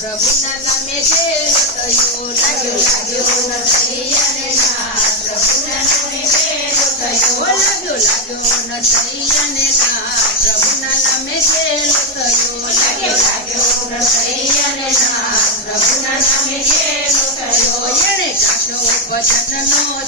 પ્રભુના નામે જેલો થયો લાગ્યો લાગ્યો નાથ. થયો લાગ્યો લાગ્યો નાથ. પ્રભુના નામે જેલો થયો લાગ્યો લાગ્યો નાથ. પ્રભુના નામે જેલો થયો એણે ચાખ્યો ભજનનો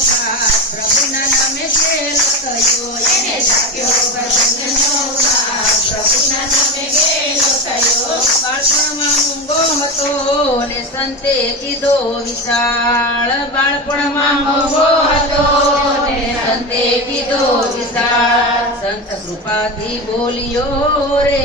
સંતે કીધો વિશાળ બાળપણમાં મૂંગો હતો સંતે કીધો વિશાળ. સંત કૃપાથી બોલ્યો રે,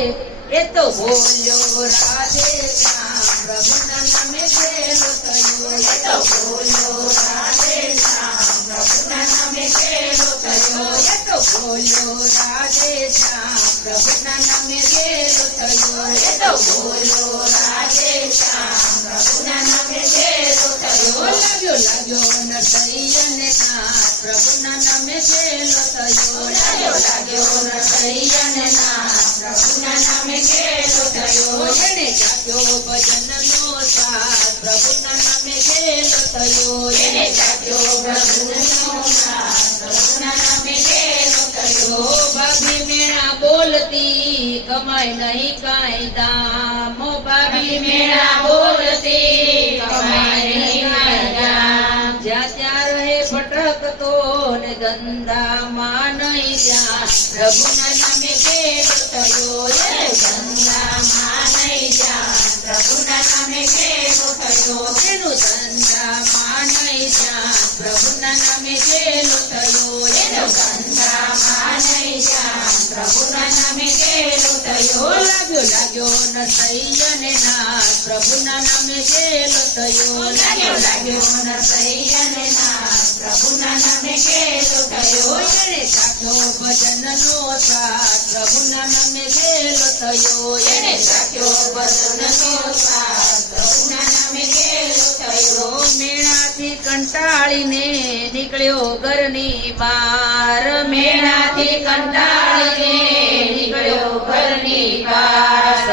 એ તો બોલ્યો રાધે શ્યામ પ્રભુના નામે ખેલો થયો. એ તો બોલ્યો રાધે શ્યામ પ્રભુના નામે ખેલો થયો. એ તો બોલ્યો રાધે શ્યામ પ્રભુના નામે ખેલો થયો. એ તો બોલ્યો રાધે શ્યામ બોલતી કમાય નહીં કાયદા મો ભાભી મેળા બોલતી કમાય પ્રભુના નામે કેલો થયો એ ધંધામાં જ્યાં પ્રભુના નામે કેલો થયો તેનું ધંધામાં નહીં જા પ્રભુના નામે કેલો થયો એનો લાગ્યો લાગ્યો નરસૈયાને નાથ પ્રભુના નામે કેલો થયો લાગ્યો લાગ્યો નાથ કેલો એને એણે ભજન નો સાથ પ્રભુના નામે કેલો થયો એણે સાખ્યો ભજનનો સાથ પ્રભુના નામે કેલો થયો મેળાથી કંટાળીને નીકળ્યો ઘરની બાર મેળાથી કંટાળીને નીકળ્યો ઘરની બાર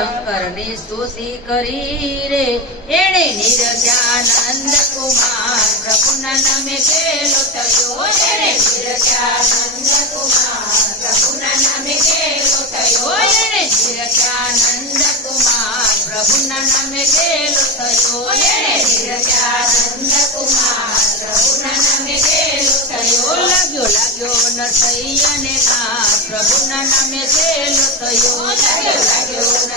શંકરની સ્તુતિ કરી રે. એણે નિરજાનંદ કુમાર પ્રભુના નામે કેલો થયો એણે નિરજાનંદ કુમાર પ્રભુના નામે કેલો થયો એણે નિરજાનંદ કુમાર પ્રભુના નામે કેલો થયો એણે નિરજાનંદ કુમાર પ્રભુના નામે કેલો થયો લાગ્યો લાગ્યો નરસૈયાને ના પ્રભુના નામે કેલો થયો લાગ્યો લાગ્યો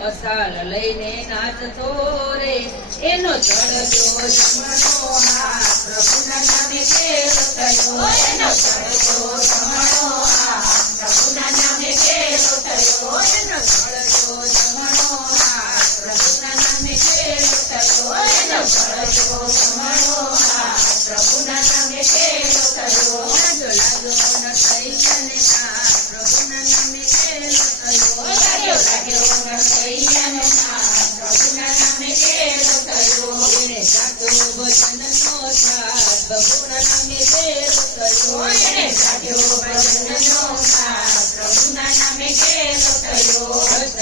મસાલ લઈને નાચતો રે એનો ચડ્યો જમણો હાથ.